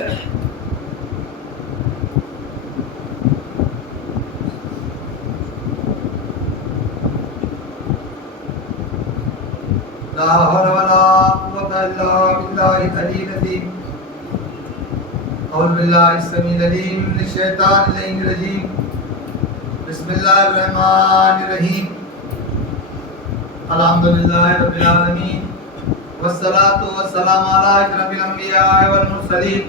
لا حول ولا قوة إلا بالله العلي العظيم. أعوذ بالله السميع العليم من الشيطان الرجيم. بسم الله الرحمن الرحيم. الحمد لله رب العالمين والصلاة والسلام على أشرف الأنبياء والمرسلين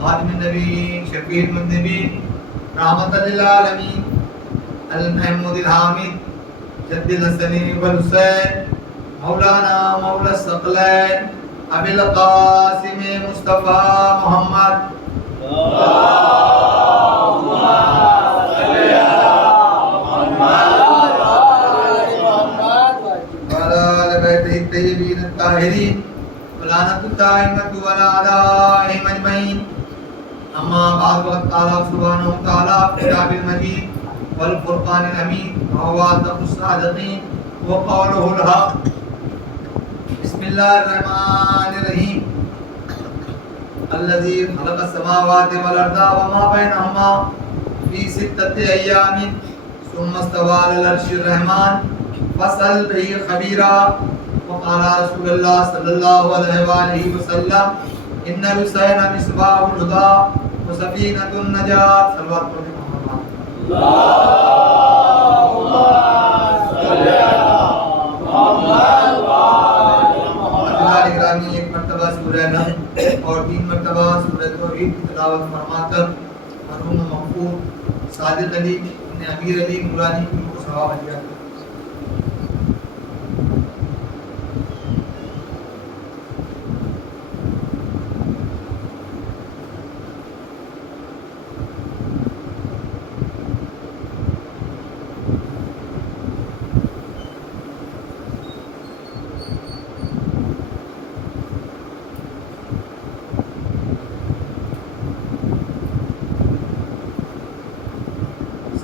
خاتم النبيين شفيع المذنبين رحمة للعالمين المحمود الحامد جد الحسن والحسين مولانا مولى الثقلين أبي القاسم مصطفى محمد. اللهم صل على محمد وعلى آل بيته الطيبين الطاهرين ولعنة الدائمة على أعدائهم أجمعين. أما بعد فقد قال سبحانه وتعالى في كتاب المجيد والفرقان الحميد وهو أصدق الصادقين وقوله الحق. بسم الله الرحمن الرحيم. الذي خلق السماوات والأرض وما بينهما في 6 أيام ثم استوى على العرش الرحمن فاسأل به خبيرا. وقال رسول الله صلى الله عليه وآله وسلم إن الحسين مصباح الهدى وسفينة النجاة. صلوات على محمد. اللهم صل على محمد. گرامی ایک مرتبہ سورہ نحل اور 3 مرتبہ سورہ توحید کی تلاوت فرما کر مرحوم مغفور صادق علی ابن امیر علی نورانی کی کو ثواب دیا.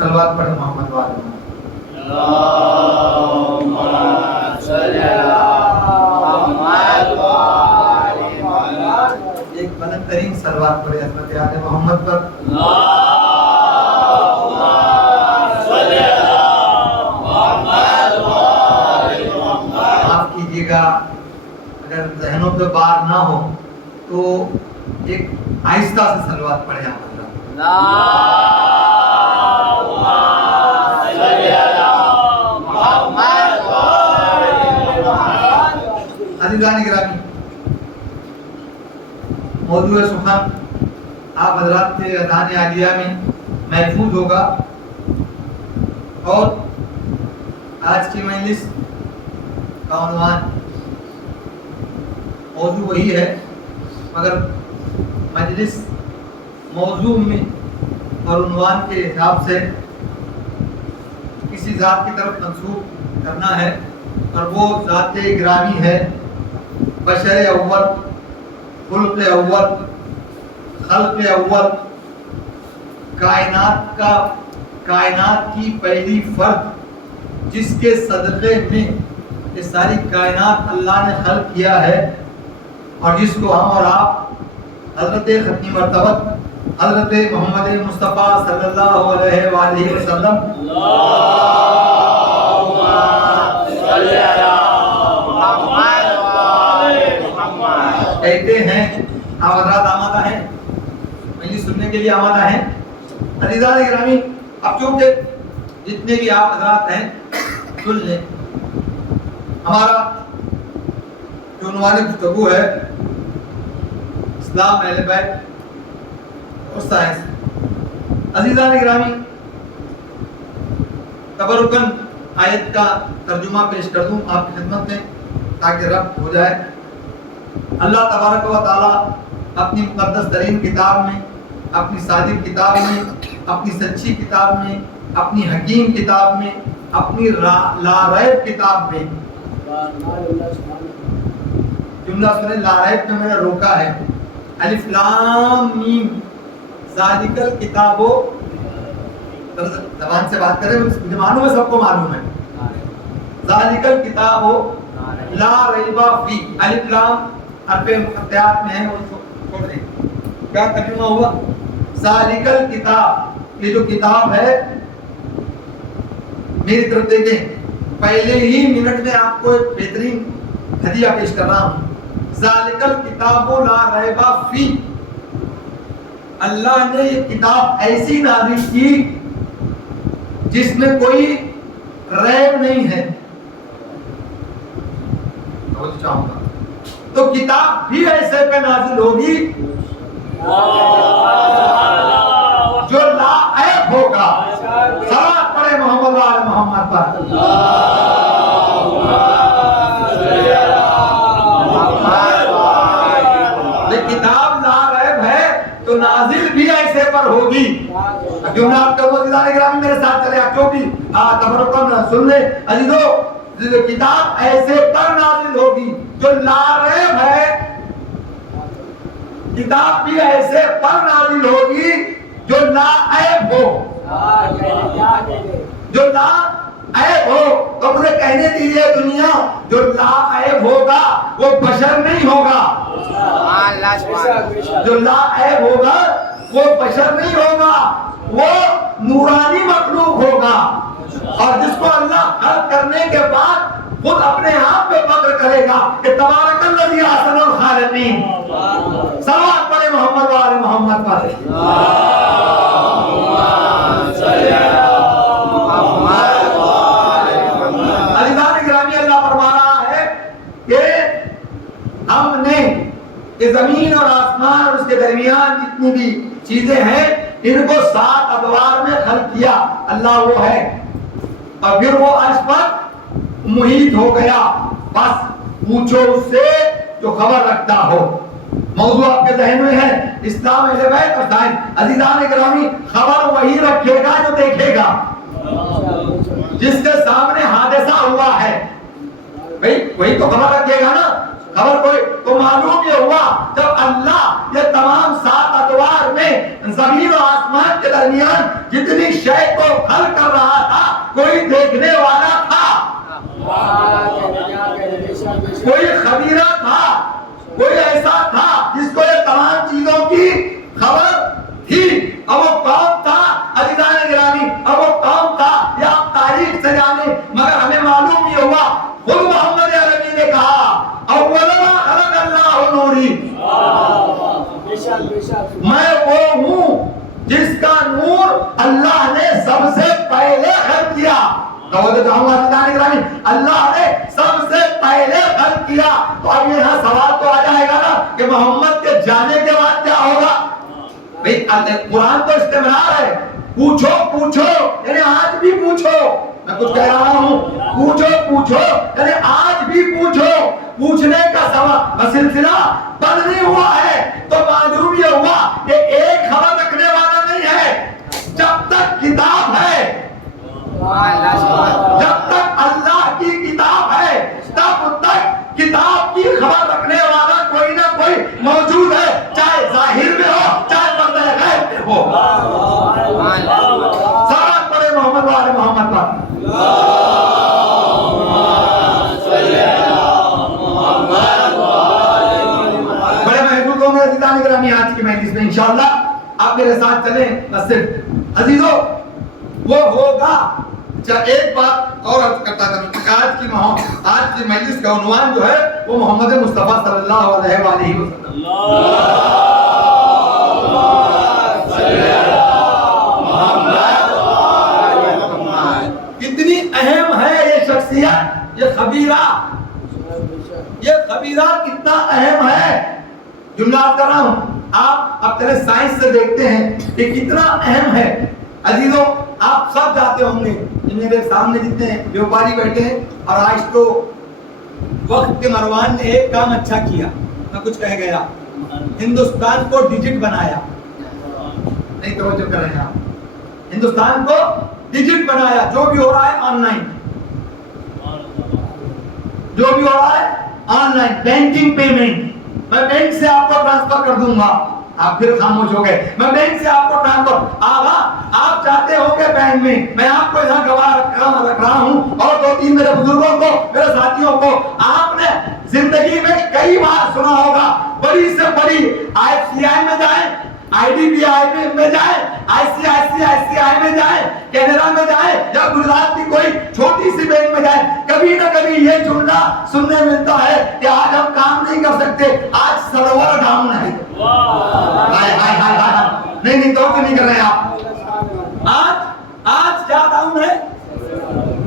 صلوات پڑھ محمد والے. اللهم صل علی محمد وعلى محمد. ایک بلند ترین صلوات پڑھے حضرت آل محمد پر. اللهم صل علی محمد وعلى محمد. معاف کیجیے گا اگر ذہنوں پہ بار نہ ہو تو ایک آہستہ سے صلوات پڑھے آپ حضرات. عزیزان گرامی، موضوع سخن آپ حضرات کے اذان عالیہ میں محفوظ ہوگا اور آج کی مجلس کا عنوان موضوع وہی ہے مگر مجلس موضوع میں اور عنوان کے حساب سے کسی ذات کی طرف منسوب کرنا ہے اور وہ ذات گرامی ہے، بشر اول، خلق اول، خلق اول، کائنات کی پہلی فرد جس کے صدقے میں یہ ساری کائنات اللہ نے خلق کیا ہے اور جس کو ہم اور آپ حضرت ختمی مرتبت حضرت محمد مصطفیٰ صلی اللہ علیہ وآلہ وسلم کہتے ہیں. آپ حضرات آمادہ ہیں مجلس سننے کے لیے؟ آمادہ ہیں عزیزان گرامی؟ اب چونکہ جتنے بھی آپ حضرات ہیں سن لیں. ہمارا جو عنوان گفتگو ہے اسلام، اہل بیت اور سائنس. عزیزان گرامی، تبرکن آیت کا ترجمہ پیش کر دوں آپ کی خدمت میں تاکہ ربط ہو جائے. اللہ تبارک و تعالی اپنی مقدس ترین کتاب میں، اپنی صادق کتاب میں، اپنی سچی کتاب میں، اپنی حکیم کتاب میں، اپنی لا ریب کتاب میں، جملہ سنیں لا ریب میں میں نے روکا ہے، الف لام میم ذالک الکتاب، زبان سے بات کریں مجھے معلوم ہے سب کو معلوم ہے، ذالک الکتاب لا ریب فی، الف لام حرف مقطعات میں ہے وہ چھوڑ دیں، کیا ترجمہ ہوا؟ ذالکل کتاب، یہ جو کتاب ہے، میری طرف دیکھیں، پہلے ہی منٹ میں آپ کو ایک بہترین ہدیہ پیش کر رہا ہوں۔ ذالکل کتاب لا ریب فی، اللہ نے یہ کتاب ایسی نازل کی جس میں کوئی ریب نہیں ہے۔ تو کتاب بھی ایسے پہ نازل ہوگی جو لا عیب ہوگا۔ صلوات پڑھے محمد و آل محمد پر۔ یہ کتاب لا عیب ہے تو نازل بھی ایسے پر ہوگی۔ جو میں آپ کو عزیزان گرامی میرے ساتھ چلے، آپ جو بھی تبرکن سن لیں عزیزو، کتاب ایسے پر نازل ہوگی جو لا ریب ہے، کتاب بھی ایسے پر نازل ہوگی جو لا عیب ہو، جو لا عیب ہو۔ تو مجھے کہنے دیجیے دنیا، جو لا عیب ہوگا وہ بشر نہیں ہوگا، جو لا عیب ہوگا وہ بشر نہیں ہوگا، وہ نورانی مخلوق ہوگا، اور جس کو اللہ خلق کرنے کے بعد خود اپنے آپ پہ فخر کرے گا کہ تبارک الذی احسن الخالقین۔ صلوات پڑھے محمد و آل محمد پر۔ عزیزان گرامی، اللہ فرما رہا ہے کہ ہم نے کہ زمین اور آسمان اور اس کے درمیان جتنی بھی چیزیں ہیں ان کو 7 ادوار میں خلق کیا۔ اللہ وہ ہے، اور پھر وہ عرش پر محیط ہو گیا۔ بس پوچھو اس سے جو خبر رکھتا ہو۔ موضوع آپ کے ذہن میں ہے، اسلام، اہل بیت اور سائنس۔ عزیزان گرامی، خبر وہی رکھے گا جو دیکھے گا، جس کے سامنے حادثہ ہوا ہے، وہی تو خبر رکھے گا نا۔ خبر کوئی تو معلوم یہ ہوا جب اللہ یہ تمام 7 ادوار میں زمین و آسمان کے درمیان جتنی شے کو خلق کر رہا تھا، کوئی دیکھنے والا تھا، کوئی خبیرہ تھا، کوئی ایسا تھا جس کو یہ تمام چیزوں کی خبر تھی، اور وہ کون تھا؟ عزیزان گرامی، اور وہ کون تھا یہ آپ تاریخ سے جانے، مگر ہمیں معلوم یہ ہوا خود محمد عربی نے کہا اول ما خلق اللہ نوری، میں وہ ہوں جس کا نور اللہ نے سب سے پہلے خلق کیا۔ اللہ نے سب سے پہلے خلق کیا۔ تو اب یہاں سوال تو آ جائے گا نا کہ محمد کے جانے کے بعد کیا ہوگا؟ بھئی قرآن تو استمرار ہے، پوچھو پوچھو، یعنی آج بھی پوچھو، میں کچھ کہہ رہا ہوں، پوچھو پوچھو یعنی آج بھی پوچھو۔ پوچھنے کا سوال سلسلہ بند نہیں ہوا ہے، تو معلوم یہ ہوا کہ ایک خبر رکھنے والا نہیں ہے۔ جب تک کتاب ہے، جب تک اللہ کی کتاب ہے، تب تک کتاب کی خبر رکھنے والا کوئی نہ کوئی موجود ہے، چاہے ظاہر میں ہو چاہے پردہ غیب میں ہو۔ صلوات پڑھے محمد و آل محمد پر۔ بڑے محبوب ہوں گے عزیزان گرامی، آج کی مجلس میں انشاءاللہ آپ میرے ساتھ چلیں۔ بس صرف عزیزو وہ ہوگا۔ ایک بات اور عرض کرتا تھا، آج کی مجلس کا عنوان جو ہے وہ محمد مصطفیٰ صلی اللہ علیہ وآلہ وسلم۔ کتنی اہم ہے یہ شخصیت، یہ خبیرہ، یہ خبیرہ کتنا اہم ہے۔ جملہ کر رہا ہوں، آپ اب چلے سائنس سے دیکھتے ہیں کہ کتنا اہم ہے۔ عزیزوں آپ سب جاتے ہوں گے، میرے سامنے جتنے بیوپاری بیٹھے ہیں، اور آج تو وقت کے مروان نے ایک کام اچھا کیا، میں کچھ کہہ گیا، ہندوستان کو ڈیجٹ بنایا۔ نہیں توجہ کر رہے ہیں آپ، ہندوستان کو ڈیجٹ بنایا۔ جو بھی ہو رہا ہے آن لائن، جو بھی ہو رہا ہے آن لائن، بینکنگ پیمنٹ، میں بینک سے آپ کو ٹرانسفر کر دوں گا، آپ پھر خاموش ہو گئے. میں بینک سے آپ کو ٹرانسفر آپ چاہتے ہو کہ بینک میں میں آپ کو یہاں گواہ رکھ رہا ہوں اور 2-3 میرے بزرگوں کو میرے ساتھیوں کو آپ نے زندگی میں کئی بار سنا ہوگا بڑی سے بڑی IFCI میں جائیں, IDBI میں جائیں, ICICI میں جائیں, کینرا میں جائیں یا گجرات کی کوئی چھوٹی سی بینک میں جائیں, کبھی نہ کبھی یہ جملہ سننے ملتا ہے کہ آج ہم کام نہیں کر سکتے, آج سرور ڈاؤن ہے. نہیں توجہ نہیں کر رہے آپ. آج کیا ڈاؤن ہے؟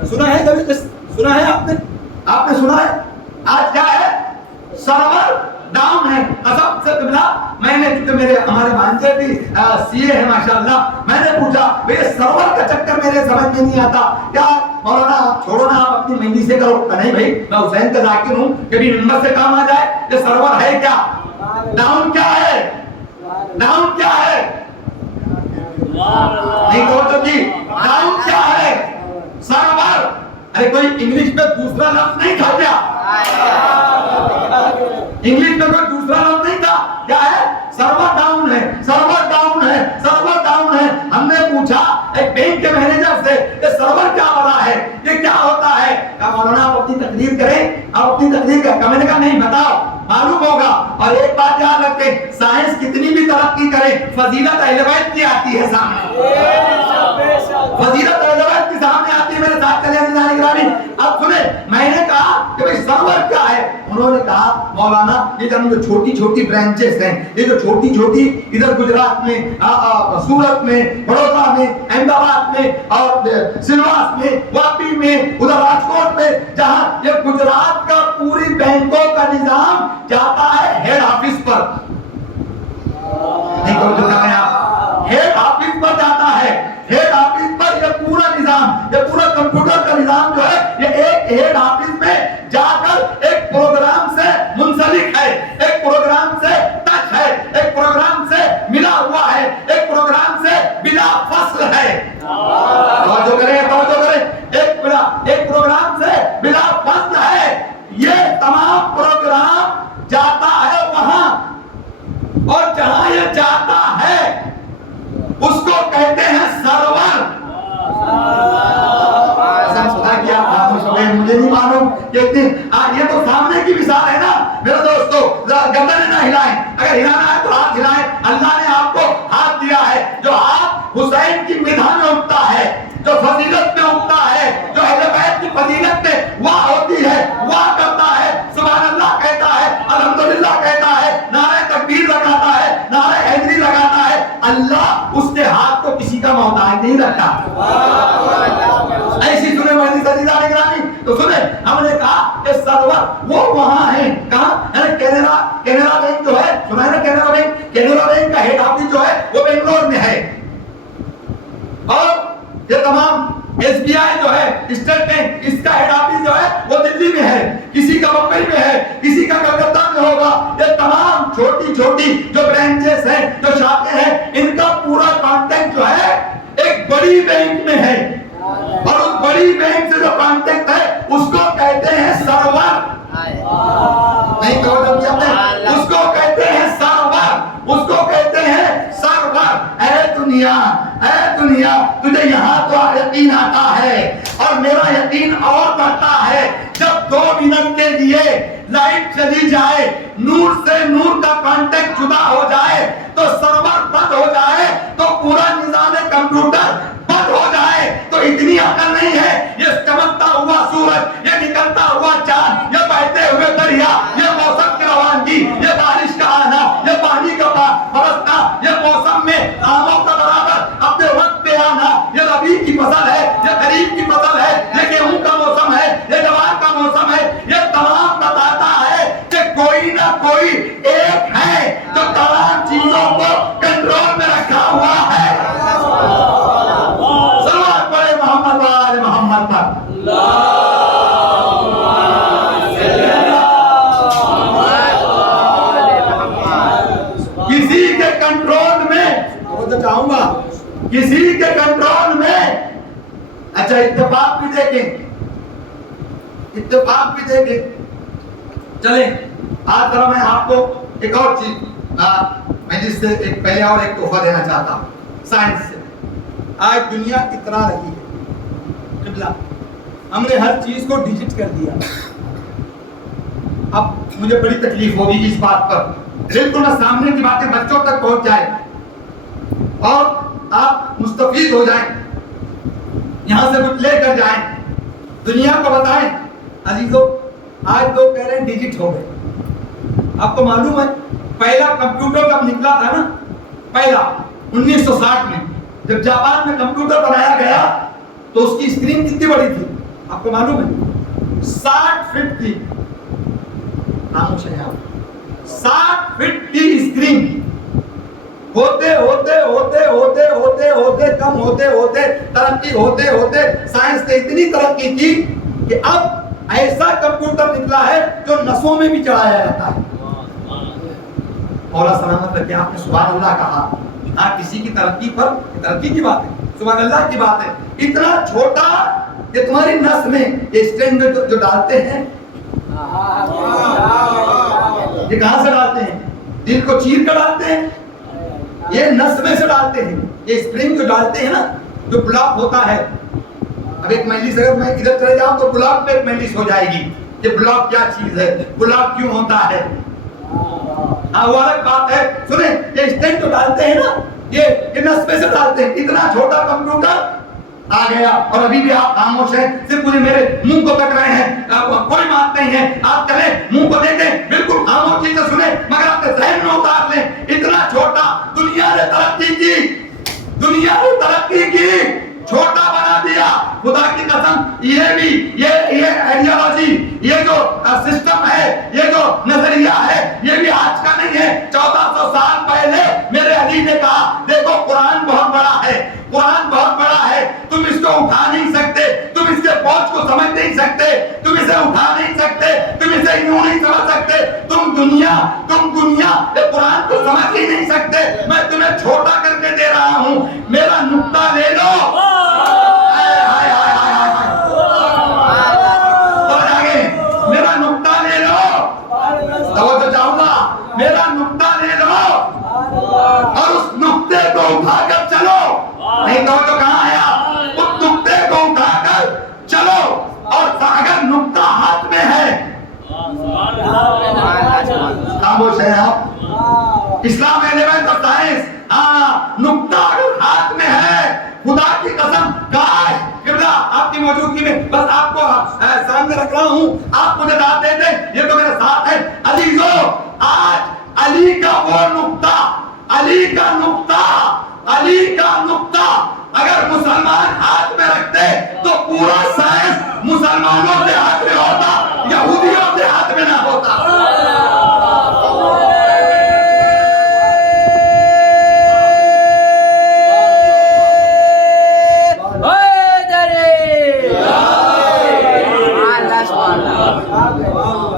سنا ہے کبھی؟ سنا ہے آپ نے سنا ہے آج کیا ہے؟ سرور ڈاؤن ہے. قسم سے قبلہ میں نے, کیونکہ میرے ہمارے بھانجے بھی CA ہے ماشاءاللہ, میں نے پوچھا یہ سرور کا چکر میرے سمجھ میں نہیں آتا, کیا مولانا آپ چھوڑو نا, آپ اپنی مہندی سے کرو. نہیں بھائی, میں حسین کا ذاکر ہوں, کبھی نمبر سے کام آ جائے. یہ سرور ہے کیا؟ ڈاؤن کیا ہے؟ ڈاؤن کیا ہے؟ نہیں توجہ کی, ڈاؤن کیا ہے؟ سرور. ارے کوئی انگلش میں دوسرا لفظ نہیں تھا کیا؟ انگلش میں کوئی دوسرا لفظ نہیں تھا. کیا ہے؟ سرور ڈاؤن ہے, سرور ڈاؤن ہے, سرور ڈاؤن ہے. ہم نے پوچھا ایک بینک کے مینیجر سے کہ سرور کیا ہو رہا ہے, یہ کیا ہوتا ہے؟ کہا مولانا آپ اپنی تقریر کریں, آپ اپنی تقریر کریں. میں نے کہا نہیں, بتاؤ, معلوم ہوگا. اور ایک بات یاد رکھیں, سائنس کتنی بھی ترقی کرے, فضیلت اہل بیت کی آتی ہے سامنے. فضیلت اہل بیت کی سامنے آتی ہے. میرے ساتھ چلے عزیزان گرامی. اب سنیں, میں نے کہا کہ بھئی سرور کیا ہے؟ انہوں نے کہا مولانا یہ جو چھوٹی چھوٹی برانچز ہیں, یہ جو چھوٹی چھوٹی ادھر گجرات میں, سورت میں, بڑودہ میں, احمد آباد میں اور سلواس میں, واپی میں, ادھر راجکوٹ میں, جہاں یہ گجرات کا پوری بینکوں کا نظام جاتا ہے ہیڈ آفس پر. نہیں توجہ کر رہے ہیں آپ؟ ہیڈ آفس پر جاتا ہے. ہیڈ آفس پر یہ پورا نظام, یہ پورا کمپیوٹر کا نظام جو ہے, یہ ایک ہیڈ آفس میں جا کر ایک پروگرام سے منسلک ہے, ایک پروگرام سے ٹچ ہے, ایک پروگرام سے ملا ہوا ہے, ایک پروگرام سے بلا فصل ہے. توجہ کریں, توجہ کریں, ایک پروگرام سے بلا فصل ہے. یہ تمام پروگرام جاتا ہے وہاں, اور جہاں یہ جاتا ہے اس کو کہتے ہیں سرور. مجھے نہیں معلوم یہ تو سامنے کی مثال ہے نا میرے دوستو. گردنیں نہ ہلائیں, اگر ہلانا ہے تو ہاتھ ہلائیں. اللہ نے آپ کو ہاتھ دیا ہے, جو ہاتھ حسین کی مدح میں اٹھتا ہے, جو فضیلت میں اٹھتا ہے, جو اہل بیت کی فضیلت میں واہ ہوتی ہے, واہ کرتا ہے, سبحان اللہ کہتا ہے, الحمدللہ کہتا ہے, نعرہ تکبیر لگاتا ہے, نعرہ حیدری لگاتا ہے, اللہ اس کے ہاتھ کو کسی کا محتاج نہیں رکھتا. ایسی سنے مجلس عزیزان گرامی. تو سنے, ہم نے کہا کہ سرور وہ وہاں ہیں, کہاں؟ کینرا بینک جو ہے, سنا ہے نا کینرا بینک, کینرا بینک کا ہیڈ آفس جو ہے وہ بنگلور میں ہے, اور یہ تمام SBI جو ہے, اسٹیٹ بینک, اس کا ہیڈ آفس جو ہے وہ دلی میں ہے, کسی کا ممبئی میں ہے, کسی کا کلکتہ میں ہوگا. یہ تمام چھوٹی چھوٹی جو برانچز ہیں, جو شاخیں ہیں, ان کا پورا کانٹیکٹ جو ہے ایک بڑی بینک میں ہے, اور اس بڑی بینک سے جو کانٹیکٹ ہے اس کو کہتے ہیں سرور. نہیں توجہ کیا آپ نے, اس کو کہتے ہیں سرور, اس کو کہتے ہیں سرور. اے دنیا تجھے یہاں تو یقین آتا ہے, اور میرا یقین اور بڑھتا ہے جب 2 منٹ کے لیے لائٹ چلی جائے, نور سے نور کا کانٹیکٹ جدا ہو جائے, تو سرور بند ہو جائے, تو پورا نظام کمپیوٹر بند ہو جائے. تو اتنی عقل نہیں ہے, یہ چمکتا ہوا سورج, یہ نکلتا ہوا چاند, یہ بہتے ہوئے دریا, یہ موسم کی روانگی, یہ بارش کا آنا, یہ پانی کا برسنا, یہ موسم میں آموں کا برابر اپنے وقت پہ آنا, یہ ربیع کی فصل ہے, یہ خریف کی فصل ہے, یہ گیہوں کا موسم ہے, یہ جوار کا موسم ہے. یہ تمام بتاتا ہے کہ کوئی نہ کوئی ایک ہے جو تمام چیزوں کو کنٹرول میں رکھا ہوا ہے. صلوات پڑھے محمد و آل محمد پر. کسی کے کنٹرول میں, وہ چاہوں گا, کسی کے کنٹرول میں. اچھا اتفاق بھی دیکھیں, اتفاق بھی دیکھیں. چلیں آج ذرا میں آپ کو ایک اور چیز میں جس سے ایک پہلے اور ایک تحفہ دینا چاہتا ہوں سائنس سے. آج دنیا اتنا رہی ہے قبلہ، ہم نے ہر چیز کو ڈیجٹ کر دیا. اب مجھے بڑی تکلیف ہوگی اس بات پر، بالکل نہ سامنے کی باتیں بچوں تک پہنچ جائے اور آپ مستفید ہو جائیں، یہاں سے کچھ لے کر جائیں، دنیا کو بتائیں. عزیزو آج لوگ کہہ رہے ہیں ڈیجٹ ہو گئے. آپ کو معلوم ہے پہلا کمپیوٹر کب نکلا تھا نا؟ پہلا 1960 میں جب جاپان میں کمپیوٹر بنایا گیا تو اس کی اسکرین کتنی بڑی تھی آپ کو معلوم ہے؟ 60 فٹ تھی. 60 فٹ کی اسکرین. ہوتے ہوتے ہوتے ہوتے ہوتے ہوتے کم ہوتے ہوتے ترقی ہوتے ہوتے سائنس نے اتنی ترقی کی کہ اب ایسا کمپیوٹر نکلا ہے جو نسوں میں بھی چڑھایا جاتا ہے. مولا سلامت رکھے آپ نے سبحان اللہ کہا. ہاں کسی کی ترقی پر ترقی کی بات ہے، سبحان اللہ کی بات ہے. اتنا چھوٹا کہ تمہاری نس میں یہ اسٹینڈ جو ڈالتے ہیں یہ کہاں سے ڈالتے ہیں؟ دل کو چیر کر ڈالتے ہیں، یہ نس میں سے ڈالتے ہیں. یہ اسپرنگ جو ڈالتے ہیں نا جو بلاک ہوتا ہے. اب ایک مجلس اگر میں ادھر چلے جاؤں تو بلاک میں ایک مجلس ہو جائے گی کہ بلاک کیا چیز ہے، بلاک کیوں ہوتا ہے. ہاں وہ الگ بات ہے. سنیں یہ اسٹینڈ جو ڈالتے ہیں نا یہ نس میں سے ڈالتے ہیں. اتنا چھوٹا کمپیوٹر آ گیا اور ابھی بھی آپ خاموش ہیں، صرف مجھے میرے منہ کو تک رہے ہیں، کوئی بات نہیں ہے. آپ چلیں منہ کو دیکھیں، بالکل خاموشی سے سنیں مگر اپنے ذہن میں اتار لیں. اتنا چھوٹا دنیا نے ترقی کی، دنیا نے ترقی کی، چھوٹا بنا دیا. خدا کی قسم یہ بھی یہ آئیڈیالوجی، یہ جو سسٹم ہے، یہ جو نظریہ ہے یہ بھی آج کا نہیں ہے. 1400 سال پہلے میرے علی نے کہا دیکھو قرآن بہت بڑا ہے، قرآن بہت بڑا ہے، تم اس کو اٹھا نہیں سکتے، تم اس کے پہنچ کو سمجھ نہیں سکتے، تم اسے اٹھا نہیں سکتے، تم اسے یوں نہیں سمجھ سکتے. تم دنیا یہ قرآن کو سمجھ ہی نہیں سکتے. میں تمہیں چھوٹا کر کے دے رہا ہوں، میرا نقطہ لے لو. میرا نقطہ لے لو، توجہ چاہوں گا، میرا نقطہ لے لو اور اس نقطے کو اٹھا کر چلو. نہیں توجہ کہاں آیا؟ اس نقطے کو اٹھا کر چلو. اور اگر نقطہ ہاتھ میں ہے، خاموش ہیں آپ، اسلام ایلیمنٹ آف سائنس. ہاں نقطہ اگر ہاتھ میں ہے، خدا کی قسم کاش قبلہ آپ کی موجودگی میں بس آپ کو سامنے رکھ رہا ہوں، آپ مجھے داد دے دیں، یہ تو میرے ساتھ ہے. عزیزو آج علی کا وہ نقطہ، علی کا نقطہ، علی کا نقطہ اگر مسلمان ہاتھ میں رکھتے تو پورا سائنس مسلمانوں کے ہاتھ میں ہوتا، یہودیوں کے ہاتھ میں نہ ہوتا.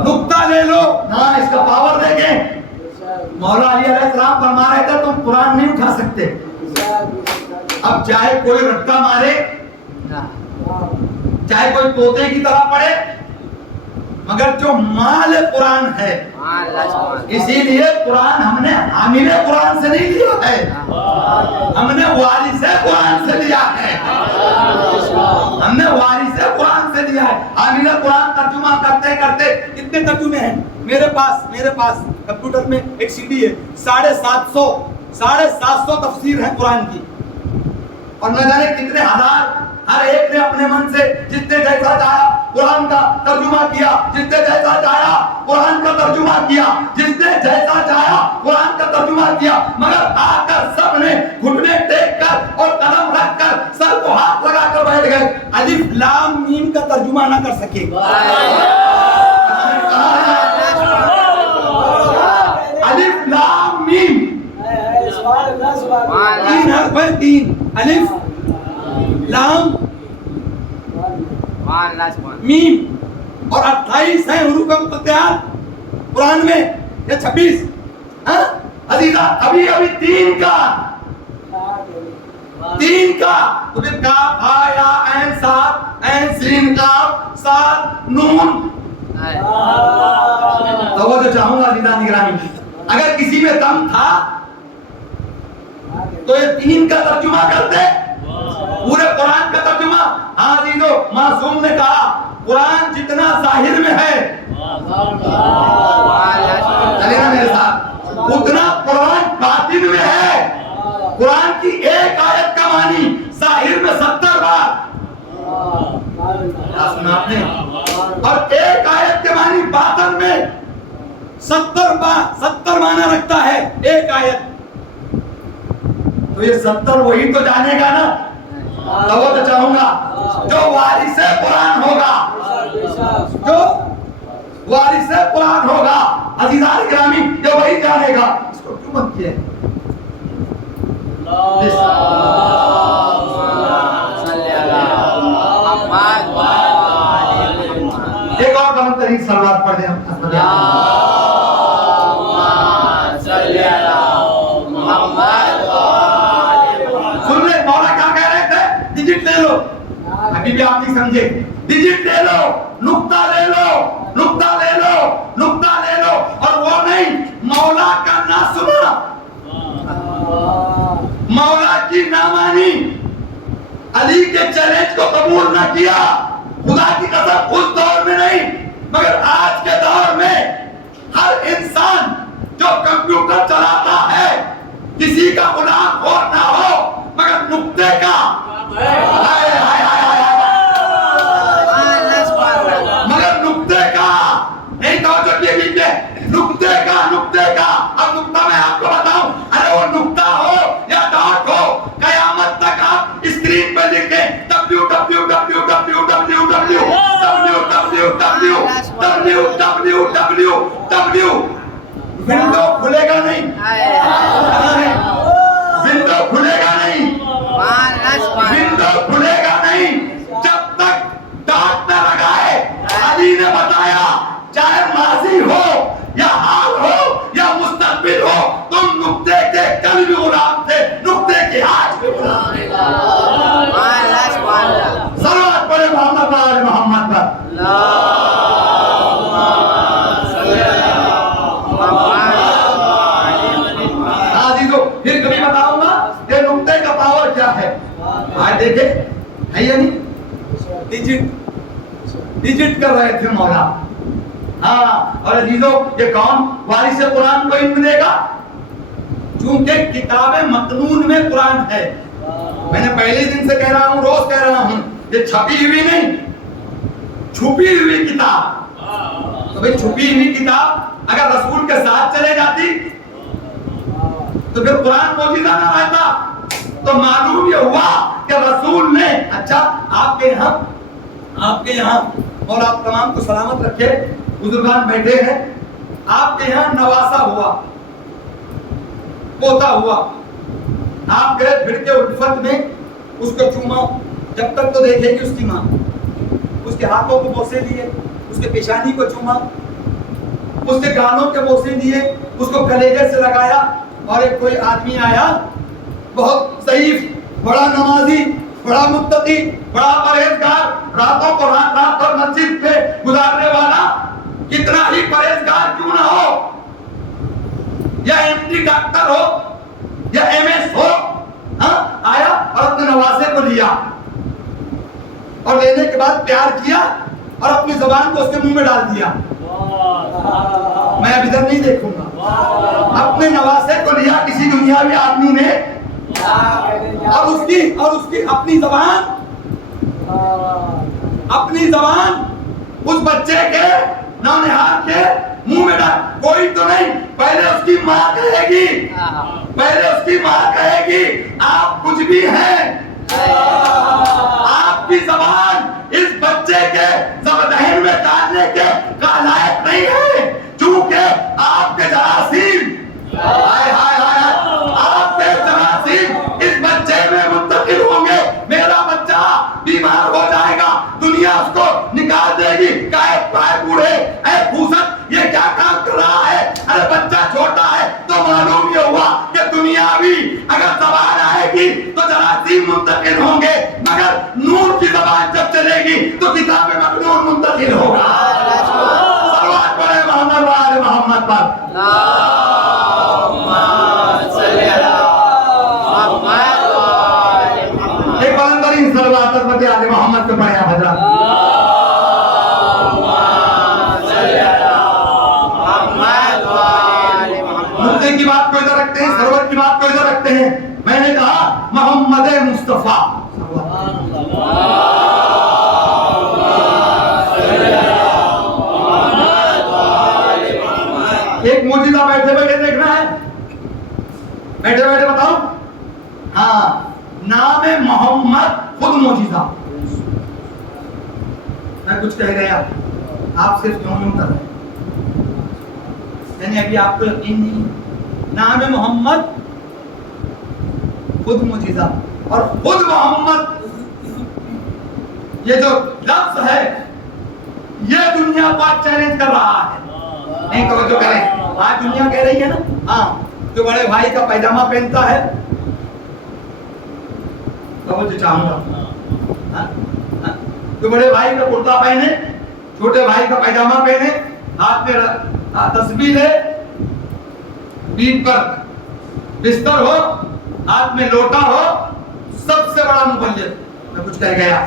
نقطہ لے لو نا، اس کا پاور دیکھیں. مولا علی علیہ السلام فرما رہے تھے تم قرآن نہیں اٹھا سکتے. اب چاہے کوئی رٹا مارے، چاہے کوئی طوطے کی طرح پڑے، مگر جو مال قرآن ہے، اسی لیے قرآن ہم نے حامل قرآن سے نہیں لیا ہے، ہم نے وارث قرآن سے لیا ہے. ہم نے وارث قرآن سے لیا ہے. حامل قرآن ترجمہ کرتے کرتے کتنے ترجمے ہیں میرے پاس کمپیوٹر میں ایک سی ڈی ہے، 750 تفسیر ہیں قرآن کی، اور نہ جانے کتنے ہزار. ہر ایک نے اپنے من سے جس نے جیسا چاہا قرآن کا ترجمہ کیا، جس نے جیسا چاہا قرآن کا ترجمہ کیا، جس نے جیسا چاہا قرآن کا ترجمہ کیا. مگر آ کر سب نے گھٹنے ٹیک کر اور قلم رکھ کر سر کو ہاتھ لگا کر بیٹھ گئے. الف لام میم کا ترجمہ نہ کر سکے. الف لام میم، تین حرف ہے، تین الف لام میم، اور 28 ہیں حروف مقطعات قرآن میں یا 26. عزیزہ ابھی تین کا تو پھر کاف ہا یا عین صاد عین سین کاف صاد نون. توجہ چاہوں گا عزیزہ نگرامی، اگر کسی میں دم تھا تو یہ 3 کا ترجمہ کرتے پورے قرآن کا ترجمہ. ہاں عزیزو معصوم نے کہا قرآن جتنا ظاہر میں ہے چلے نا میرے ساتھ اتنا قرآن باطن میں ہے. قرآن کی ایک آیت کا معنی ظاہر میں 70 بار سنا آپ نے اور ایک آیت کے معنی باطن میں 70 معنی رکھتا ہے ایک آیت. تو یہ 70 وہی تو جانے گا نا. تو وہ تو چاہوں گا جو وارث قرآن ہوگا جو وارث قرآن ہوگا عزیزان گرامی یہ وہی جانے گا. اس کو کیوں مت کیا ایک اور بلند ترین صلوات پڑھ دیں سن لے مولا کیا کہہ رہے تھے. ڈیجٹ لے لو ابھی بھی آپ نہیں سمجھے. ڈیجٹ لے لو نقطہ لے لو نقطہ لے لو نقطہ لے لو اور وہ نہیں مولا کا نہ سنا مولا کی نہ مانی علی کے چیلنج کو قبول نہ کیا. خدا کی قسم اس دور میں نہیں مگر آج کے دور میں ہر انسان جو کمپیوٹر چلاتا ہے کسی کا غلام ہو نہ ہو مگر نقطے کا مگر نقطے کا نہیں توجہ کیے بیچے نقطے کا. اب نقطہ میں آپ کو بتاؤں ارے وہ نقطہ ہو یا ڈاٹ ہو قیامت تک آپ اسکرین پہ لکھیں ونڈو کھلے گا نہیں ونڈو کھلے گا نہیں ونڈو کھلے گا نہیں جب تک ڈاٹ نہ لگائے. علی نے بتایا چاہے ماضی ہو یا حال ہو یا مستقبل ہو تم نقطے کے کل بھی غلام تھے نقطے کے آج بھی غلام تھے. صلوات پڑھے محمد پر محمد پر. عزیزو پھر کبھی بتاؤں گا یہ نقطے کا پاور کیا ہے. آج دیکھیں ہے یا نہیں ڈیجٹ کر رہے تھے مولا. ہاں اور عزیزو یہ کون وارث قرآن کو علم دے گا چونکہ کتاب مکنون میں قرآن ہے. میں نے پہلے دن سے کہہ رہا ہوں روز کہہ رہا ہوں یہ چھپی ہوئی نہیں چھپی ہوئی کتاب. تو بھئی چھپی ہوئی کتاب اگر رسول کے ساتھ چلے جاتی تو پھر قرآن معجزہ نہ رہتا. تو معلوم یہ ہوا کہ رسول نے اچھا آپ کے یہاں اور آپ تمام کو سلامت رکھے بزرگان بیٹھے ہیں. آپ کے یہاں نواسا ہوا پوتا ہوا آپ گئے پھر کے الفت میں اس کو چوما جب تک تو دیکھے گی اس کی ماں اس کے ہاتھوں کو بوسے دیے اس کے پیشانی کو چوما اس کے گالوں کے بوسے دیے اس کو کلیجے سے لگایا. اور ایک کوئی آدمی آیا بہت ضعیف بڑا نمازی بڑا متقی بڑا پرہیزگار راتوں کو رات اور مسجد پہ گزارنے والا کتنا ہی پرہیزگار کیوں نہ ہو یا ایم ڈی ڈاکٹر ہو یا ایم ایس ہو آیا اور اپنے نواسے کو لیا اور لینے کے بعد پیار کیا اور اپنی زبان کو اس کے منہ میں ڈال دیا. میں اب ادھر نہیں دیکھوں گا. اپنے نواسے کو لیا کسی دنیاوی آدمی نے اور اس کی اپنی زبان اس بچے کے نونہار کے منہ میں ڈال. کوئی تو نہیں پہلے اس کی ماں کہے گی آپ کچھ بھی ہیں. آپ کی زبان اس بچے کے ذہن میں ڈالنے کے لائق نہیں ہے چونکہ آپ کے جراثیم آپ کے جراثیم اس بچے میں منتقل ہوں گے. میرا بچہ بیمار ہو جائے گا دنیا اس کو نکال دے گی. پائے بوڑھے اے پھوسٹ یہ کیا کام کر رہا ہے. ارے بچہ چھوٹا ہے تو معلوم یہ ہوا کہ دنیاوی اگر زبان آئے گی تو جراثیم منتقل ہوں گے مگر نور کی زبان جب چلے گی تو کتاب مکنون منتقل ہوگا. صلوات پڑھے محمد وآل محمد پر. کچھ کہہ گیا آپ صرف یوں کر رہے ہیں. یعنی ابھی آپ کو یقین نہیں. نام محمد خود معجزہ اور خود محمد یہ جو لفظ ہے یہ دنیا پاک چیلنج کر رہا ہے. نہیں توجہ کریں, آج دنیا کہہ رہی ہے نا ہاں جو بڑے بھائی کا پیجامہ پہنتا ہے, توجہ چاہوں گا, جو بڑے بھائی کا کرتا پہنے, چھوٹے بھائی کا پیجامہ پہنے, ہاتھ میں تسبیح لے, پیٹھ پر بستر ہو, ہاتھ میں لوٹا ہو, سب سے بڑا مبلغ. میں کچھ کہہ گیا,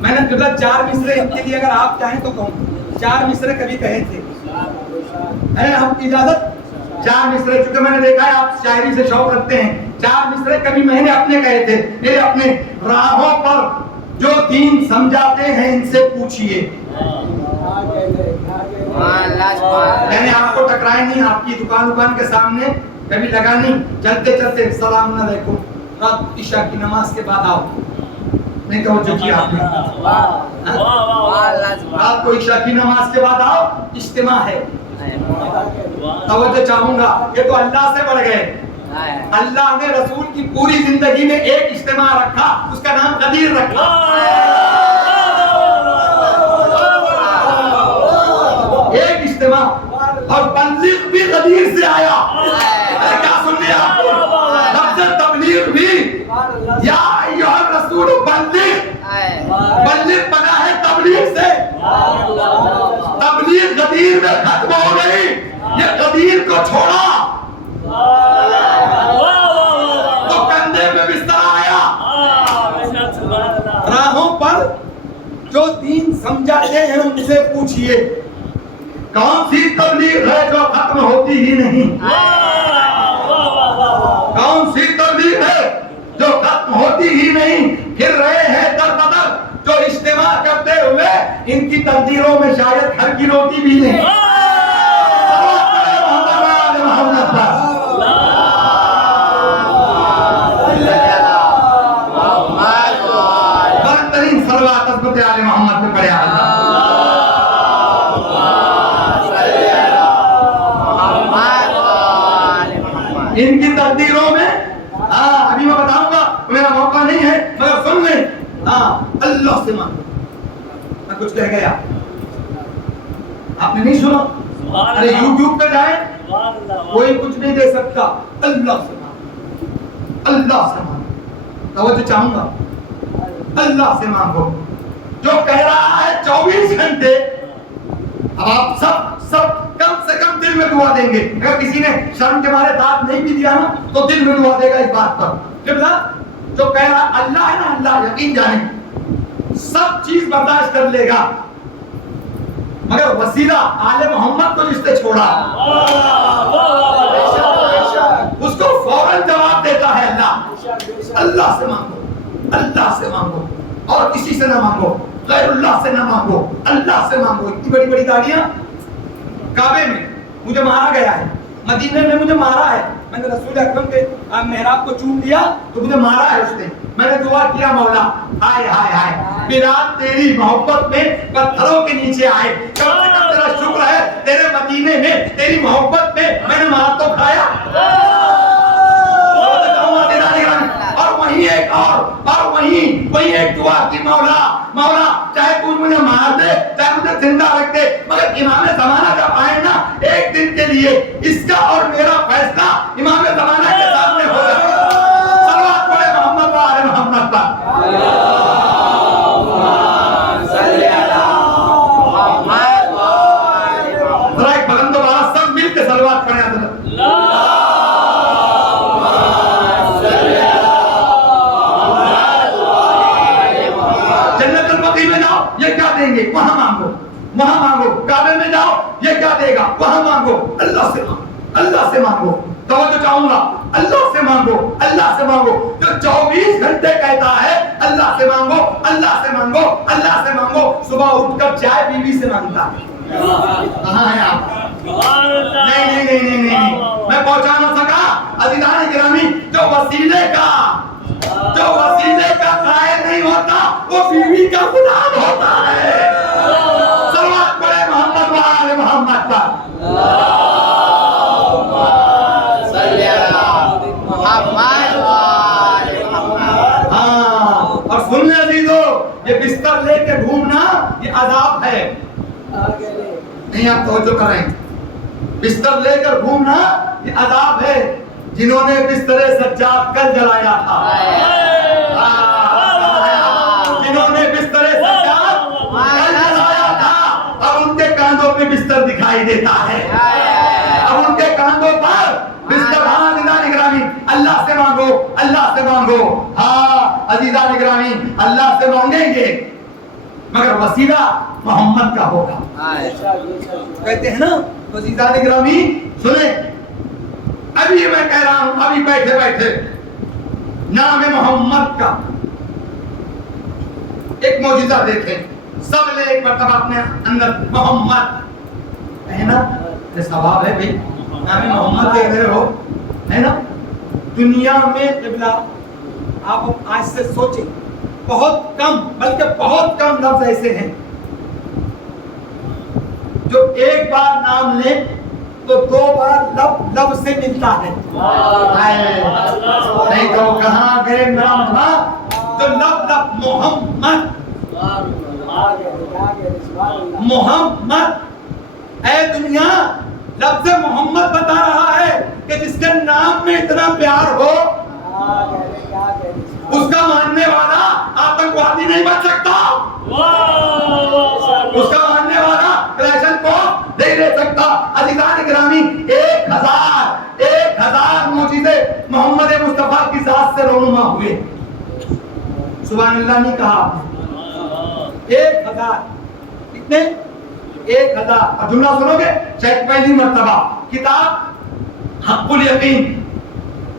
میں نے جگہ 4 مصرے ان کے لیے اگر آپ چاہیں تو کہوں. 4 مصرے کبھی کہے تھے, ہے آپ کی اجازت؟ 4 مصرے, چونکہ میں نے دیکھا ہے آپ شاعری سے شوق رکھتے ہیں. 4 مصرے کبھی میں نے اپنے کہے تھے. میرے اپنے راہوں پر جو دین سمجھاتے ہیں ان سے پوچھئے. یعنی آپ کو ٹکرائے نہیں, آپ کی دکان کے سامنے کبھی لگا نہیں, چلتے چلتے السلام علیکم, رات عشاء کی نماز کے بعد آؤ. نہیں توجہ کیا آپ نے, رات کو عشاء کی نماز کے بعد آؤ, اجتماع ہے. توجہ چاہوں گا, یہ تو اللہ سے بڑھ گئے. اللہ نے رسول کی پوری زندگی میں ایک اجتماع رکھا, اس کا نام غدیر رکھا. ایک اجتماع, اور بلغ بھی غدیر سے آیا. کیا سن لیا آپ کو؟ لفظ تبلیغ بھی, یا ایھا الرسول بلغ بنا ہے تبلیغ سے. تبلیغ غدیر میں ختم ہو گئی, یہ غدیر کو چھوڑا تو کندھے پہ بستر آیا. راہوں پر جو دین سمجھاتے ہیں ان سے پوچھئے کون سی تبلیغ ہے جو ختم ہوتی ہی نہیں. کون سی تبلیغ ہے جو ختم ہوتی ہی نہیں. پھر رہے ہیں در بدر جو اجتماع کرتے ہوئے ان کی تقدیروں میں شاید گھر کی روٹی بھی نہیں. برترین صلوات حضرت آل محمد پہ پڑھے. ان کی تقدیروں میں ابھی میں بتاؤں گا, میرا موقع نہیں ہے مگر سن لیں. اللہ سے مانگو. میں کچھ کہہ گیا آپ نے نہیں سنا؟ ارے یوٹیوب پہ جائیں, کوئی کچھ نہیں دے سکتا. اللہ سے مانگو, اللہ سے مانگو. توجہ چاہوں گا, اللہ سے مانگو. جو کہہ رہا ہے 24 گھنٹے, اب آپ سب کم سے کم دل میں دعا دیں گے. اگر کسی نے شرم کے مارے دانت نہیں بھی دیا نا تو دل میں دعا دے گا اس بات پر. قبلہ جو کہہ رہا اللہ ہے نا, اللہ یقین جانیں سب چیز برداشت کر لے گا, مگر وسیلہ آل محمد کو جس نے چھوڑا اس کو فوراً جواب دیتا ہے اللہ. اللہ سے مانگو, اللہ سے مانگو, اور کسی سے نہ مانگو, غیر اللہ سے نہ مانگو, اللہ سے مانگو. اتنی بڑی بڑی گاڑیاں, کعبے میں مجھے مارا گیا ہے, مدینے میں مجھے مارا ہے. میں نے رسول اکرم کے محراب کو چوم دیا تو مجھے مارا ہے اس نے. میں نے دعا کیا مولا ہائے ہائے ہائے بلال تیری محبت میں پتھروں کے نیچے آئے. کم سے کم تیرا شکر ہے تیرے مدینے میں تیری محبت میں میں نے مار تو کھایا. اور وہیں ایک اور وہیں ایک دعا کی, مولا چاہے تو مجھے مار دے چاہے مجھے زندہ رکھ دے, مگر امام زمانہ جب آئے نا ایک دن کے لیے اس کا اور میرا فیصلہ امام زمانہ کے سامنے ہو جائے. صلوات پڑھے محمد و آل محمد پر. ذرا ایک بلند و بالا سب مل کے صلوات پڑھیں. یہ کیا دیں گے, وہاں مانگو. کعبے میں جاؤ, یہ کیا دے گا, وہاں مانگو. اللہ سے مانگو, اللہ سے مانگو. توجہ چاہوں گا, اللہ سے مانگو, اللہ سے مانگو. جو 24 گھنٹے کہتا ہے اللہ سے مانگو, اللہ سے مانگو, اللہ سے مانگو. صبح اٹھ کر چائے بیوی سے مانگتا ہے. کہاں ہے آپ؟ نہیں, میں پہنچا نہ سکا. عزیزان گرامی, جو وسیلے کا جو وسیلے کا قائل نہیں ہوتا وہ بیوی کا غلام ہوتا ہے. صلوات پڑھے محمد و آل محمد پر. اور سن لیں عزیزو، یہ بستر لے کے گھومنا یہ عذاب ہے. نہیں آپ توجہ کریں، بستر لے کر گھومنا یہ عذاب ہے. جنہوں نے بستر سجاد کل جلایا تھا، جنہوں نے بستر سجاد کل جلایا تھا، اب ان کے کاندھوں پہ بستر دکھائی دیتا ہے. اب ان کے کاندھوں پر بستر. ہاں عزیزان گرامی، اللہ سے مانگو، اللہ سے مانگو. ہاں عزیزان گرامی، اللہ سے مانگیں گے مگر وسیلہ محمد کا ہوگا. کہتے ہیں نا عزیزان گرامی سنیں، ابھی میں کہہ رہا ہوں، ابھی بیٹھے بیٹھے نام محمد کا ایک معجزہ دیکھیں. سب نے ایک مرتبہ اپنے اندر محمد کہنا، یہ ثواب ہے بھائی، نام محمد کہہ رہے ہو ہے نا. دنیا میں قبلہ آپ آج سے سوچیں، بہت کم، بلکہ بہت کم لفظ ایسے ہیں جو ایک بار نام لیں تو دو بار لب سے ملتا ہے. نہیں تو کہاں گئے نام تھا تو لب محمد محمد. اے دنیا، لفظ محمد بتا رہا ہے کہ جس کے نام میں اتنا پیار ہو اس کا ماننے والا آتنکوادی نہیں بن سکتا. اس کا ماننے والا کلیشن کو نہیں لے سکتا. عزیزان گرامی، 1000 معجزے محمد مصطفیٰ کی ذات سے رونما ہوئے. سبحان اللہ نہیں کہا 1000. کتنے؟ 1000. اور جملہ سنو گے، شاید پہلی مرتبہ کتاب حق الیقین،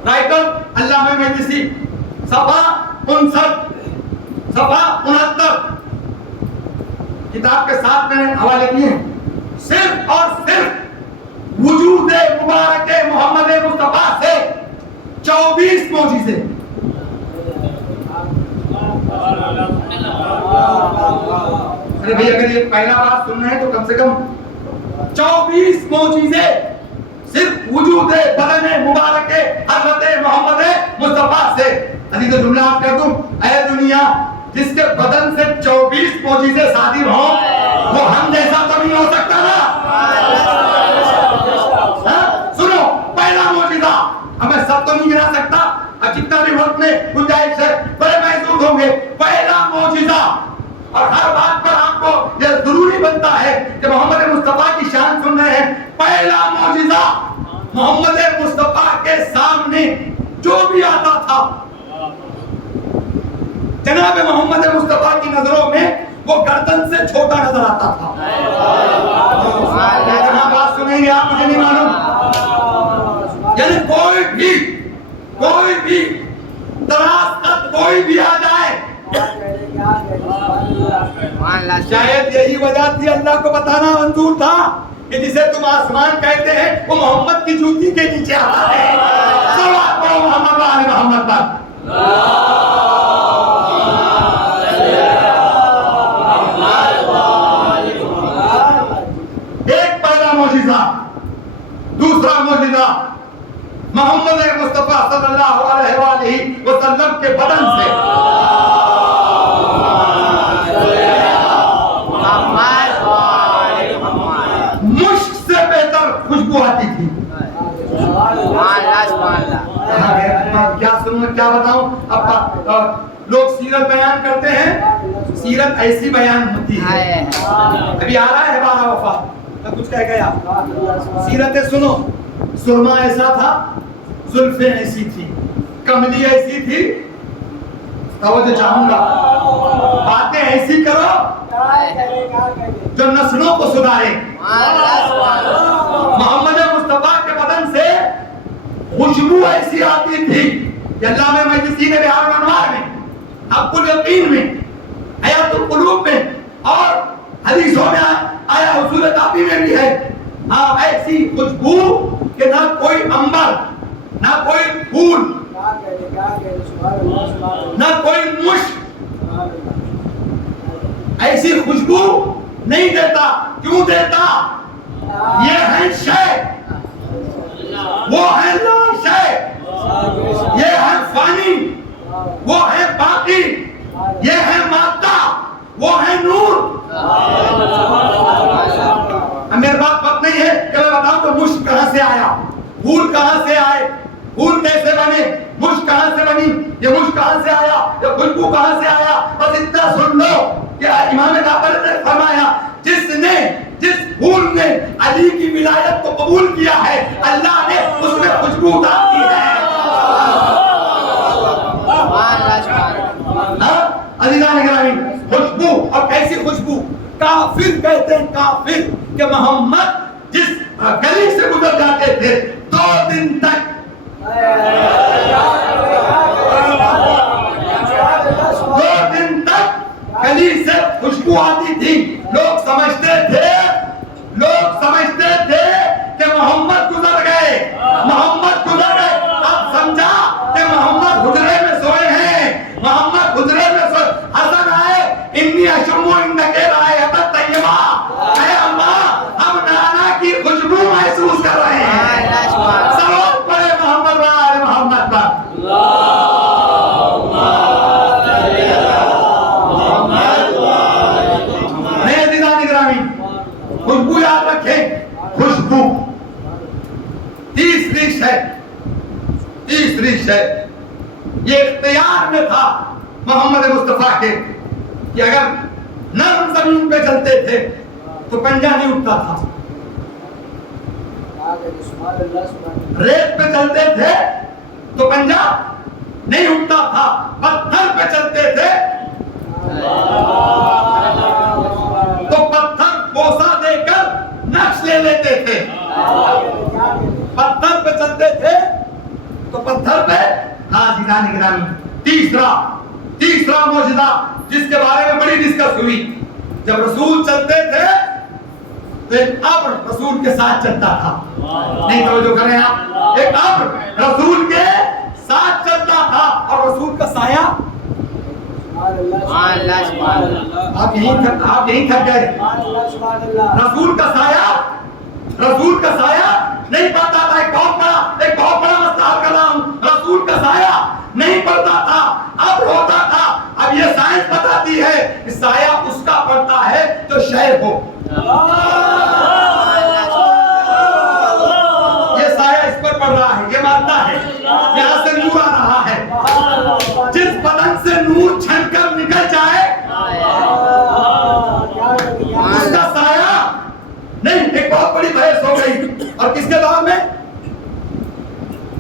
رائٹر علامہ مجلسی، صفحہ 69 کتاب کے ساتھ میں نے حوالے کیے ہیں. صرف اور صرف وجود مبارک محمد مصطفیٰ سے 24 معجزے. ارے بھائی اگر یہ پہلا بات سننا ہے تو کم سے کم 24 معجزے صرف وجود بدن مبارک حضرت محمد مصطفیٰ سے. عزیز جملہ آپ کہہ دوں، اے دنیا، جس کے بدن سے 24 معجزے صادر ہوں وہ ہم جیسا تو نہیں ہو سکتا نا. سنو، پہلا معجزہ، اب میں سب تو نہیں گرا سکتا، اب جتنا بھی وقت میں گنجائش ہے بڑے محسوس ہوں گے. پہلا معجزہ، اور ہر بات پر آپ کو یہ ضروری بنتا ہے کہ محمد مصطفیٰ کی شان سن رہے ہیں. پہلا معجزہ، محمد مصطفیٰ کے سامنے جو بھی آتا تھا جناب محمد مصطفیٰ کی نظروں میں وہ گردن سے چھوٹا نظر آتا تھا. بات سنیں گے آپ، مجھے نہیں معلوم. یعنی کوئی بھی دراز قد کوئی بھی آ جائے، شاید یہی وجہ تھی اللہ کو بتانا منظور تھا کہ جسے تم آسمان کہتے ہیں وہ محمد کی جوتی کے نیچے آتا ہے. صلوات پڑھو محمد و آل محمد پر. ایک پہلا معجزہ. دوسرا معجزہ، محمد مصطفیٰ صلی اللہ علیہ وآلہ وسلم کے بدن سے مشک سے بہتر خوشبو آتی تھی. کیا سنوں، کیا بتاؤں. اب لوگ سیرت بیان کرتے ہیں، سیرت ایسی بیان ہوتی ہے. ابھی آ رہا ہے ہمارا وفا، میں کچھ کہہ گیا. سیرتیں سنو. سرما ایسا تھا، زلفیں ایسی تھی، کملی ایسی تھی. توجہ چاہوں گا، باتیں ایسی کرو جو نسلوں کو سدھارے. محمد مصطفیٰ کے بدن سے خوشبو ایسی آتی تھی کہ علامہ مجلسی نے بہار منوار میں، حق الیقین میں، حیات القلوب میں اور حدیثوں میں آیا، حصول تابی میں بھی ہے. ہاں، ایسی خوشبو کہ نہ کوئی عنبر، نہ کوئی پھول. نہ کوئی مشک ایسی خوشبو نہیں دیتا. کیوں دیتا؟ یہ ہے شے، وہ ہے لا شے، یہ ہے فانی، وہ ہے باقی، یہ ہے مادہ، وہ ہے نور. میرے بات نہیں ہے کہ میں بتاؤں کہ مشک کہاں سے آیا، پھول کہاں سے آئے، پھول کیسے بنے، مشک کہاں سے بنی، یہ مشک کہاں سے آیا، یہ خوشبو کہاں سے آیا. بس اتنا سن لو کہ امام جعفر نے فرمایا جس پھول نے علی کی ولایت کو قبول کیا ہے اللہ نے اس میں خوشبو ڈال دی ہے. عزیزان گرامی، خوشبو، اور کیسی خوشبو؟ کافر کہتے ہیں کافر کہ محمد جس گلی سے گزر جاتے تھے 2 دن تک گلی سے خوشبو آتی تھی. لوگ سمجھتے تھے کہ محمد گزر گئے. اب سمجھا کہ محمد حجرے میں سوئے ہیں. حسن آئے انی اشمو انکے رائحۃ طیبہ، اے اللہ ہم نانا کی خوشبو محسوس کر رہے ہیں. صلوات پڑھے محمد و آل محمد پر. خوشبو یاد رکھیں، خوشبو. تیسری شے یہ اختیار میں تھا محمد مصطفیٰ کے کہ اگر نرم زمین پہ چلتے تھے تو پنجہ نہیں اٹھتا تھا، ریت پہ چلتے تھے تو پنجہ نہیں اٹھتا تھا، پتھر پہ چلتے تھے تو پتھر بوسہ دے کر نقش لے لیتے تھے. پتھر پہ چلتے تھے تو پتھر پہ. عزیزان گرامی، تیسرا معجزہ جس کے بارے میں بڑی ڈسکس ہوئی، جب رسول چلتے تھے تو ایک ابر رسول کے ساتھ چلتا تھا. نہیں توجہ کریں آپ، ایک ابر رسول کے ساتھ چلتا تھا اور رسول کا سایہ آپ یہیں تھک گئے. رسول کا سایہ نہیں پڑتا تھا. ایک بہت بڑا مسئلہ کر رہا ہوں. رسول کا سایہ نہیں پڑتا تھا، اب ہوتا تھا. اب یہ سائنس بتاتی ہے کہ سایہ اس کا پڑتا ہے جو شہر ہو. یہ سایہ اس پر پڑ رہا ہے، یہ مادہ ہے، یہاں سے نور آ رہا ہے. جس بدن سے نور چھن کر نکل جائے اس کا سایہ نہیں. ایک بہت بڑی بحث ہو گئی، اور کس کے دور میں؟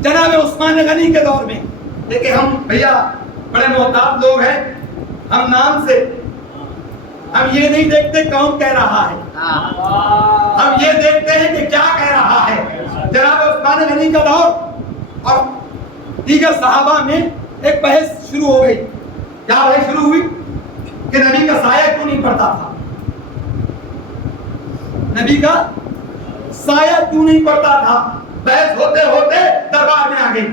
جناب عثمان غنی کے دور میں. لیکن ہم بھیا بڑے محتاط لوگ ہیں، ہم نام سے ہم یہ نہیں دیکھتے کون کہہ رہا ہے، ہم یہ دیکھتے ہیں کہ کیا کہہ رہا ہے. جناب عثمان غنی کا دور اور دیگر صحابہ میں ایک بحث شروع ہو گئی. کیا بحث شروع ہوئی؟ کہ نبی کا سایہ کیوں نہیں پڑتا تھا. نبی کا سایہ کیوں نہیں پڑتا تھا. بحث ہوتے ہوتے دربار میں آ گئی.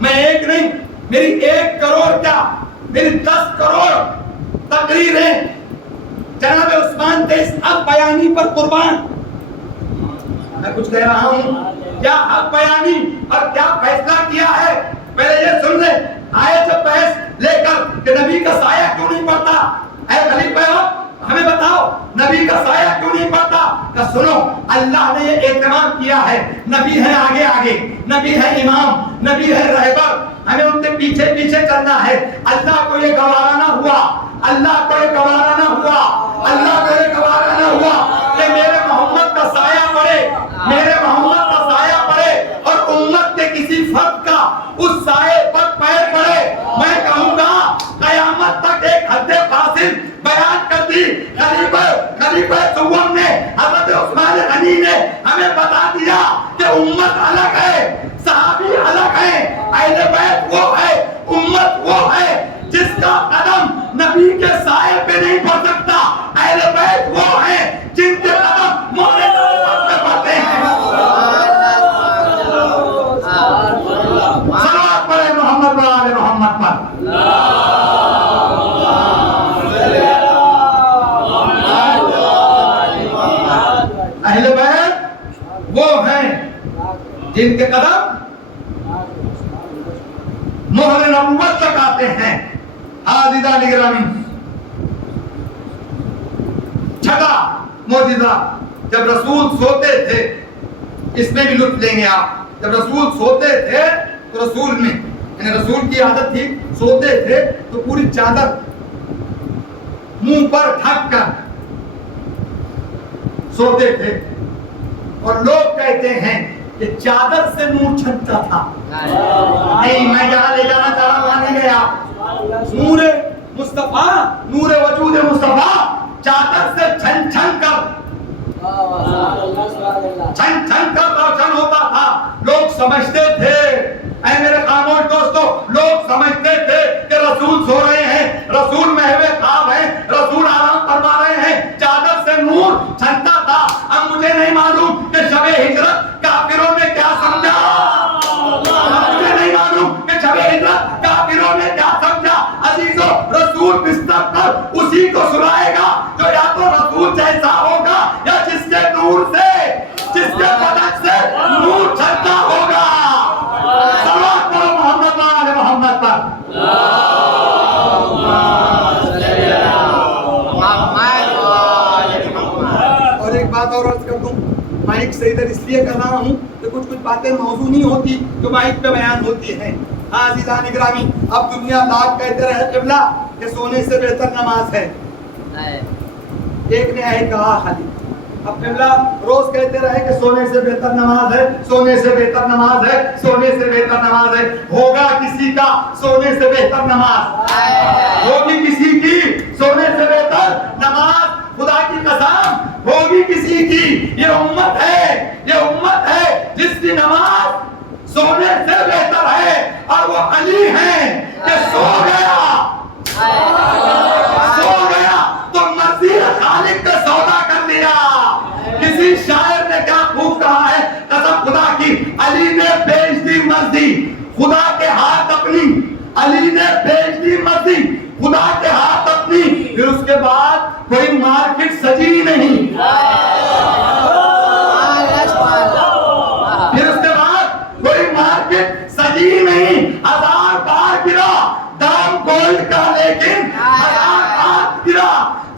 میں ایک نہیں، میری 1 کروڑ کیا، میری 10 کروڑ تقریریں جناب عثمان کے اس حق بیانی پر قربان. میں کچھ کہہ رہا ہوں، کیا حق بیانی اور کیا فیصلہ کیا ہے. پہلے یہ سن لیں. آئے جب بحث لے کر کہ نبی کا سایہ کیوں نہیں پڑتا، اے خلیفہ ہمیں بتاؤ نبی کا سایہ کیوں نہیں پڑتا. کہ سنو، اللہ نے یہ اہتمام کیا ہے، نبی ہے آگے، نبی ہے امام، نبی ہے رہبر، ہمیں ان کے پیچھے چلنا ہے. اللہ کو یہ گوارا نہ ہوا کہ میرے محمد کا سایہ پڑے اور امت کے کسی فرد کا اس سائے پر پیر پڑے. میں کہوں گا قیامت تک ایک حد فاصل بیان کر دی. خلیفہ سوم نے، حضرت عثمان غنی نے ہمیں بتا دیا کہ امت الگ ہے، صحابی الگ ہے. اہل بیت وہ ہے، امت وہ ہے جس کا قدم نبی کے سائے پہ نہیں پڑ سکتا. اہل بیت وہ ہے جن کے قدم مولا پہ پڑتے ہیں. صلوات پڑھے محمد و آل محمد. جن کے قدم مہر نبوت تک آتے ہیں. عزیزان گرامی، چھٹا معجزہ، جب رسول سوتے تھے، اس میں بھی لطف لیں گے آپ. جب رسول سوتے تھے تو رسول میں یعنی رسول کی عادت تھی سوتے تھے تو پوری چادر منہ پر ڈھک کر سوتے تھے، اور لوگ کہتے ہیں کہ چادر سے نور چھنتا تھا. نہیں، میں جہاں لے جانا چاہ رہا ہوں وہاں نہیں گیا. نور مصطفیٰ، نور وجود مصطفیٰ چادر سے چھن چھن کر روشن ہوتا تھا. لوگ سمجھتے تھے، اے میرے خاموش دوستو، لوگ سمجھتے تھے کہ رسول سو رہے ہیں، رسول محو خواب ہیں، رسول آرام فرما رہے ہیں، چادر سے نور چھنتا تھا. اب مجھے نہیں معلوم کہ شب ہجرت کافروں نے کیا سمجھا، مجھے نہیں معلوم کہ شب ہجرت کافروں نے کیا سمجھا. عزیزو، رسول بستر پر اسی کو سلائے گا جو یا تو رسول جیسا ہوگا یا جس کے نور سے، جس کے بدن سے نور چھنتا ہوگا. صلوات کرو محمد وآل محمد پر. اور ایک بات اور عرض کر دوں، مائک سے ادھر اس لیے کر رہا ہوں کہ کچھ باتیں موضوع نہیں ہوتی جو مائک پہ بیان ہوتی ہیں. ہاں عزیزان گرامی، اب دنیا لاکھ کہتے رہے قبلہ کہ سونے سے بہتر نماز ہے. ایک نے ہے کہا خالی. اب قبلہ روز کہتے رہے کہ سونے سے بہتر نماز ہے، سونے سے بہتر نماز ہے، سونے سے بہتر نماز ہے. ہوگا کسی کا سونے سے بہتر نماز، ہوگی کسی کی سونے سے بہتر نماز. خدا کی قسم ہوگی کسی کی. یہ امت ہے، یہ امت ہے جس کی نماز سونے سے بہتر ہے، اور وہ علی ہیں کہ سو گیا، سو گیا تو مرضی خالق نے سودا کر لیا. کسی شاعر نے کیا خوب کہا ہے، قسم خدا کی، علی نے بیچ دی مرضی خدا کے ہاتھ اپنی، علی نے بیچ دی مرضی خدا کے ہاتھ اپنی. پھر اس کے بعد کوئی مارکیٹ سجی نہیں، پھر اس کے بعد کوئی مارکیٹ سجی نہیں. 1000 بار گرا دام گولڈ کا، لیکن 1000 بار گرا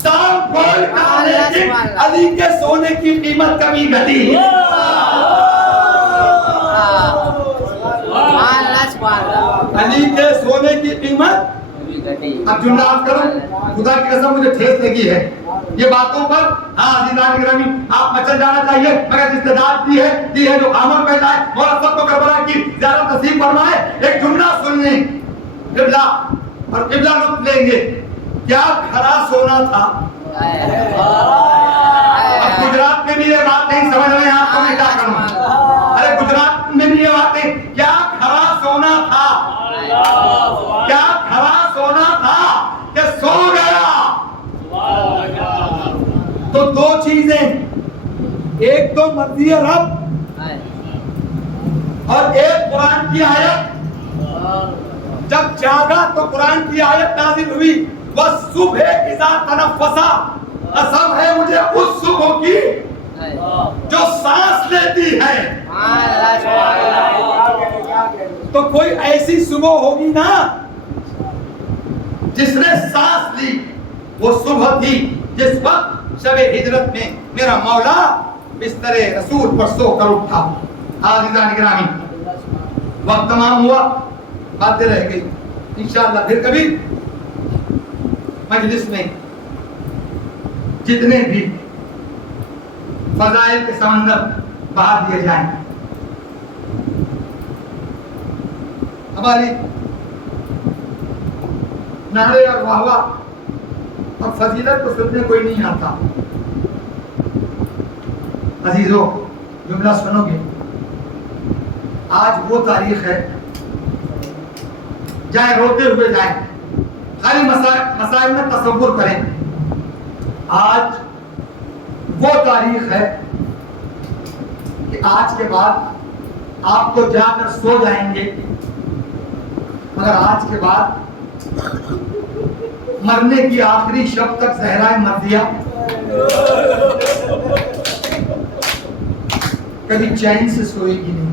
دام گولڈ کا، لیکن علی کے سونے کی قیمت کبھی گھٹی. علی کے سونے کی قیمت. اب جملات کرو، خدا کی قسم مجھے ٹھیس لگی ہے یہ باتوں پر. ہاں عزیزان گرامی، آپ مچل جانا چاہیے مگر استعداد دی ہے جو خاموش بیٹھا ہے. مولا سب کو کربلا کی زیارت نصیب فرمائے. ایک جملہ سن لیں، قبلہ اور قبلہ لطف لیں گے. کیا کھرا سونا تھا. اب گجرات میں بھی یہ بات نہیں سمجھ رہے ہیں آپ کو میں کیا کروں. ارے گجرات میں بھی یہ باتیں، کیا کھرا سونا تھا، کیا کھرا سونا تھا کہ سو گیا. تو دو چیزیں، ایک تو مرضی رب اور ایک قرآن کی آیت. جب جاگا تو قرآن کی آیت نازل ہوئی، وَالصُّبْحِ إِذَا تَنَفَّسَ. قسم ہے مجھے اس صبح کی جو سانس لیتی ہے. تو کوئی ایسی صبح ہوگی نا جس نے سانس لی، وہ صبح تھی جس وقت شب ہجرت میں میرا مولا بستر رسول پر سو کر اٹھا. عزیزان گرامی، وقت تمام ہوا، باتیں رہ گئی. انشاءاللہ پھر کبھی مجلس میں جتنے بھی فضائل کے سمندر بہا دیے جائیں. ہماری نعرے اور واہ واہ اور فضیلت کو سننے کوئی نہیں آتا. عزیزو، جملہ سنو گے، آج وہ تاریخ ہے، جائیں روتے ہوئے جائیں، خالی مسائل میں تصور کریں. آج وہ تاریخ ہے کہ آج کے بعد آپ تو جا کر سو جائیں گے، مگر آج کے بعد مرنے کی آخری شب تک زہرائے مرضیہ کبھی چین سے سوئے گی نہیں.